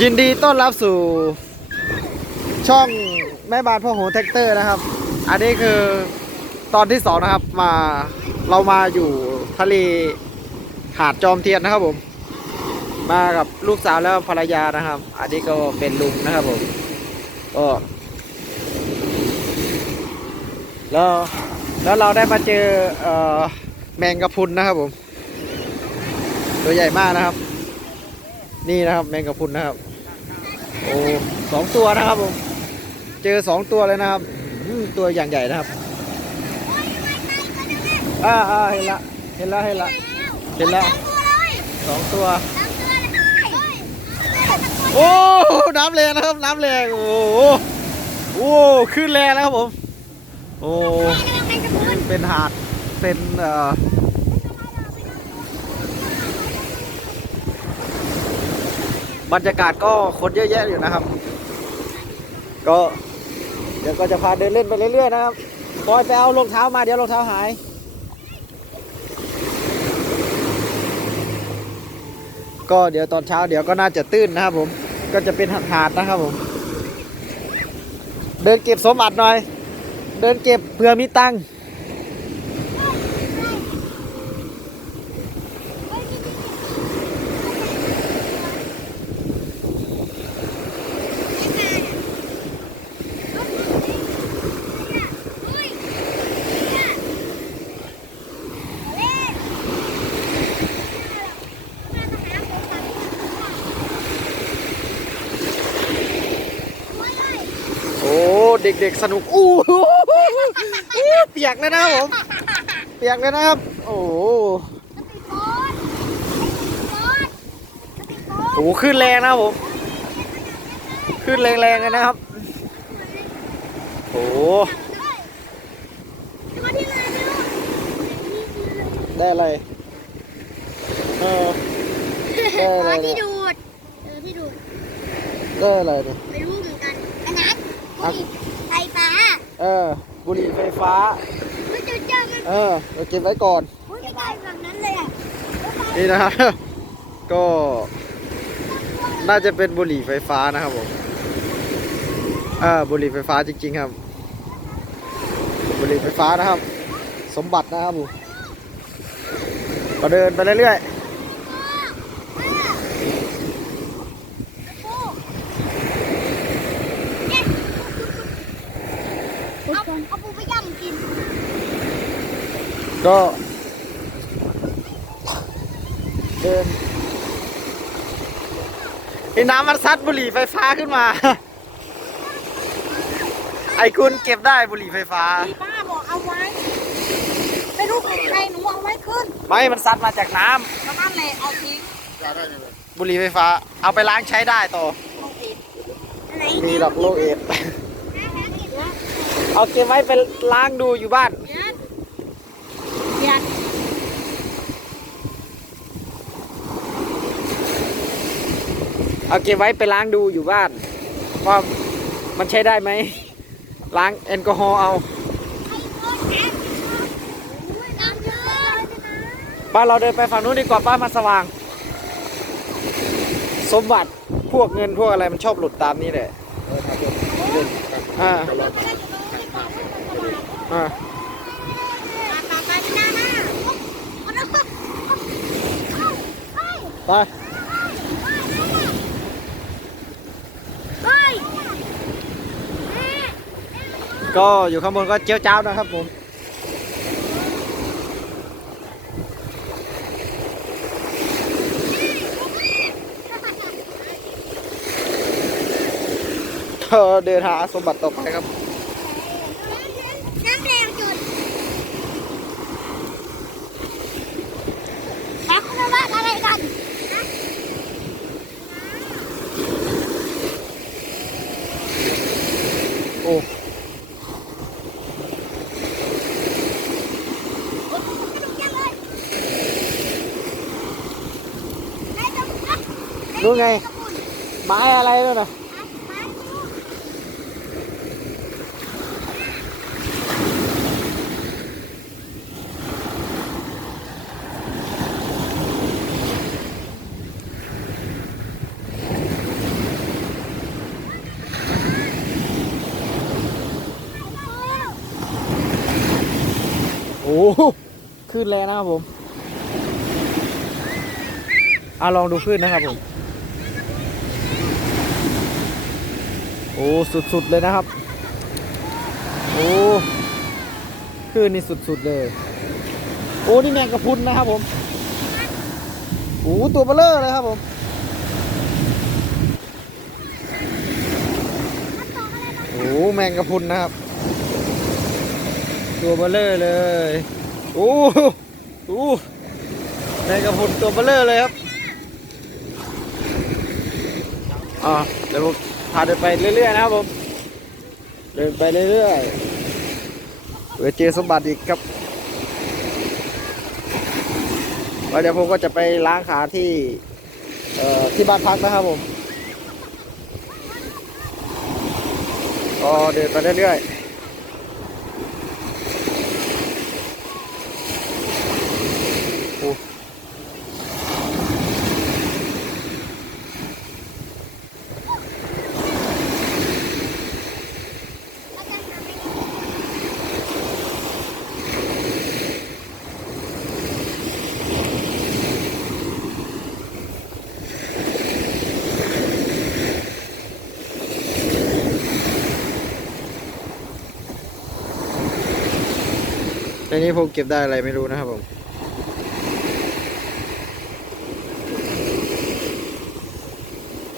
ยินดีต้อนรับสู่ช่องแม่บ้านพ่อโหแท็กเตอร์นะครับ อันนี้คือตอนที่สองนะครับมาเรามาอยู่ทะเลหาดจอมเทียนนะครับผม มากับลูกสาวแล้วภรรยานะครับ อันนี้ก็เป็นลุงนะครับผมก็แล้วแล้วเราได้มาเจอเออแมงกะพุนนะครับผม ตัวใหญ่มากนะครับ นี่นะครับแมงกะพรุนนะครับ โอ้สองตัวนะครับผม เจอสองตัวเลยนะครับ ตัวอย่างใหญ่นะครับอ่าอ่าเห็นละ เห็นละ เห็นละ เห็นละสองตัว โอ้ น้ำแรงนะครับ น้ำแรงโอ้โหโอ้ขึ้นแรงแล้วครับผม โอ้ เป็นหาด เป็นเอ่อ บรรยากาศก็คนเยอะแยะอยู่นะครับ ก็เดี๋ยวก็จะพาเดินเล่นไปเรื่อยๆนะครับบอยไปเอารองเท้ามาเดี๋ยวรองเท้าหาย ก็เดี๋ยวตอนเช้าเดี๋ยวก็น่าจะตื้นนะครับผม ก็จะเป็นหาดนะครับผม เดินเก็บสมบัติหน่อย เดินเก็บเผื่อมีตังค์ โอ้ เด็กๆสนุกอู้หูเปียกเลยนะครับผม เปียกเลยนะครับ โอ้โหโอ้ขึ้นแรงนะครับผม ขึ้นแรงๆเลยนะครับ โอ้โหได้อะไรเออได้อะไรที่ดูดเออที่ดูดได้อะไรเนี่ย บุหรี่ไฟฟ้าเออ บุหรี่ไฟฟ้าไม่เจอเจอมันเออเราเก็บไว้ก่อนไม่ได้แบบนั้นเลยอะนี่นะครับ ก็น่าจะเป็นบุหรี่ไฟฟ้านะครับผมอ่าบุหรี่ไฟฟ้าจริง ๆ ครับ บุหรี่ไฟฟ้านะครับ สมบัตินะครับผมก็เดินไปเรื่อยเอาเอาปูไปย่ำกิน ๆ ก็เดินไอ้น้ำมันซัดบุหรี่ไฟฟ้าขึ้นมา ไอ้คุณเก็บได้บุหรี่ไฟฟ้า พี่ป้าบอกเอาไว้ ไม่รู้เป็นใครหนูเอาไว้ขึ้นไม่ มันซัดมาจากน้ำแล้วนั่นแหละเอาทิ้งบุหรี่ไฟฟ้า เอาไปล้างใช้ได้ต่อไหนมีหรอกโลกเอดเอาเก็บไว้ไปล้างดูอยู่บ้านเดี๋ย วเอาเก็บไว้ไปล้างดูอยู่บ้านว่ามันใช้ได้ไหม ล้างแอลกอฮอล์เอาบ้านเราเดินไปฝั่งนู้นดีกว่าบ้านมันสว่าง สมบัติพวกเงินพวกอะไรมันชอบหลุดตามนี้แหละอ่าอ่า ไปก็อยู่ข้างบนก็เจียวจ้าวนะครับผมเธอเดินหาสมบัติต่อไปครับ ไง ไม้อะไรนั่นนะโอ้ขึ้นแล้วนะครับผมอะลองดูขึ้นนะครับผม โอ้สุดๆเลยนะครับ โอ้ขึ้นนี่สุดๆเลย โอ้นี่แมงกะพุนนะครับผมโอ้ตัวเบลเลอร์เลยครับผมโอ้แมงกะพุนนะครับ ตัวเบลเลอร์เลยโอ้โอ้แมงกะพุนตัวเบลเลอร์เลยครับอ่าเดี๋ยวผม พาเดินไปเรื่อยๆนะครับผมเดินไปเรื่อยๆเผื่อเจอสมบัติอีกครับแล้วเดี๋ยวผมก็จะไปล้างขาที่เอ่อที่บ้านพักนะครับผมก็เดินไปเรื่อยๆ ในนี้ผมเก็บได้อะไรไม่รู้นะครับผม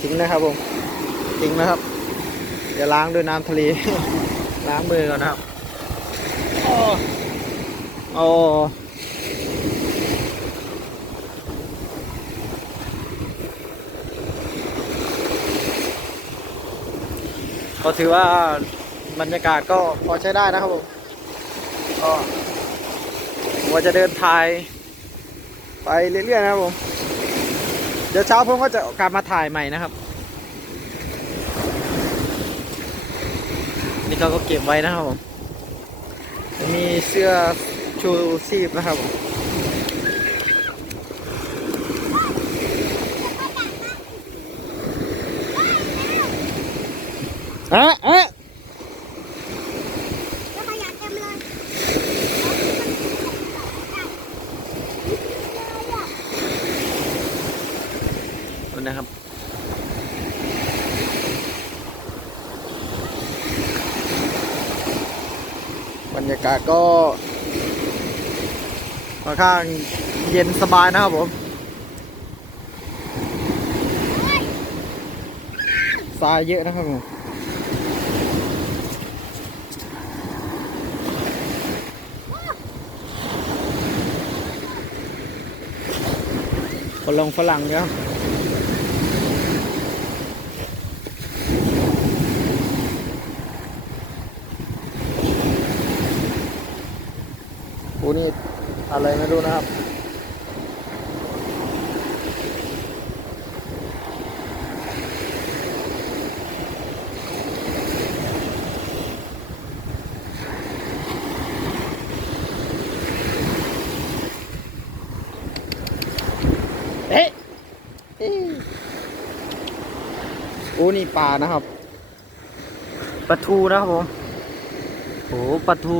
ทิ้งนะครับผม ทิ้งนะครับ อย่าล้างด้วยน้ำทะเล ล้างมือก่อนนะครับโอ้โอ้ก็ถือว่าบรรยากาศก็พอใช้ได้นะครับผมก็ ผมว่าจะเดินทาย ไปเรื่อยๆนะครับผม เดี๋ยวเช้าผมก็จะกลับมาถ่ายใหม่นะครับ นี่เขาก็เก็บไว้นะครับผม มีเสื้อชูชีพนะครับผมอะอะ แล้วขยะเต็มเลย ดูนะครับ บ รยากาศก็ค่อนข้างเย็นสบายนะครับผมทรายเยอะนะครับผมฝรั่งฝรั่งเนี่ยครับโอ้นี่ อะไรไม่รู้นะครับเอ๊ะเอ๊ะโอ้นี่ปลานะครับปลาทูนะครับผมโอ้ปลาทู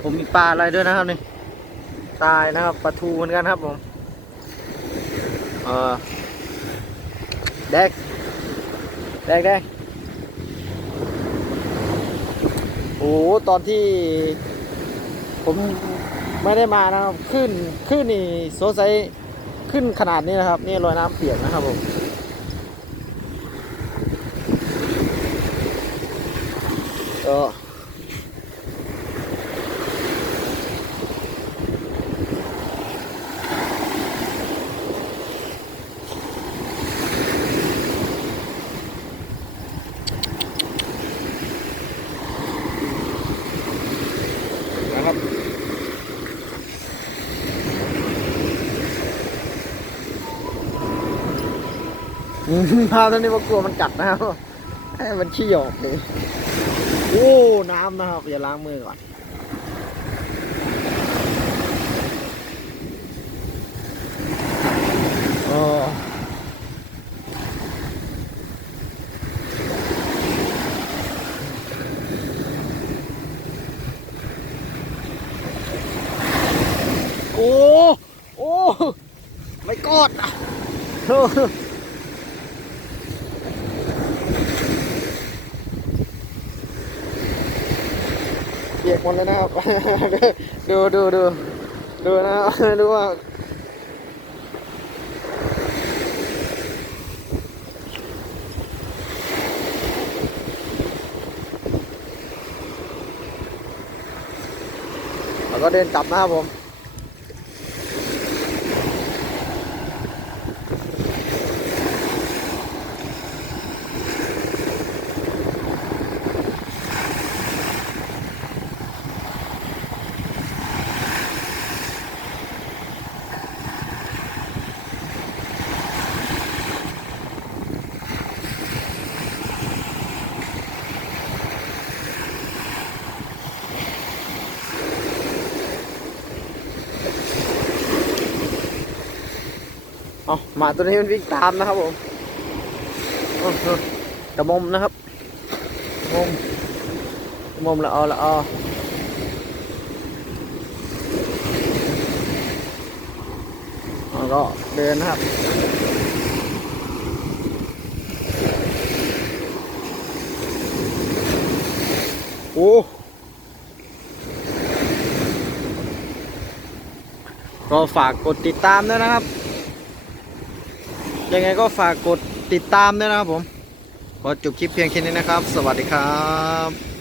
ผมมีปลาอะไรด้วยนะครับนี่ ตายนะครับปลาทูเหมือนกันครับผมเออแดกแดกแดกโอ้ตอนที่ ผมไม่ได้มานะครับขึ้นขึ้นนี่โซไซขึ้นขนาดนี้นะครับ นี่รอยน้ำเปียกนะครับผมเออ พาตอนนี้ว่ากลัวมันกัดนะครับมันขี้หยอกเลยโอ้น้ำนะครับอย่าล้างมือก่อนโอ้ โอ้ ไม่กอดอะ หมดแล้วนะครับ ดูดูดูดูนะครับดูว่าแล้วก็เดินกลับนะครับผม เอาหมาตัวนี้มันวิ่งตามนะครับผมกระมมนะครับงมมมละออละออแล้วก็เดินนะครับโอ้ก็ฝากกดติดตามด้วยนะครับ ยังไงก็ฝากกดติดตามด้วยนะครับผม ขอจบคลิปเพียงแค่นี้นะครับ สวัสดีครับ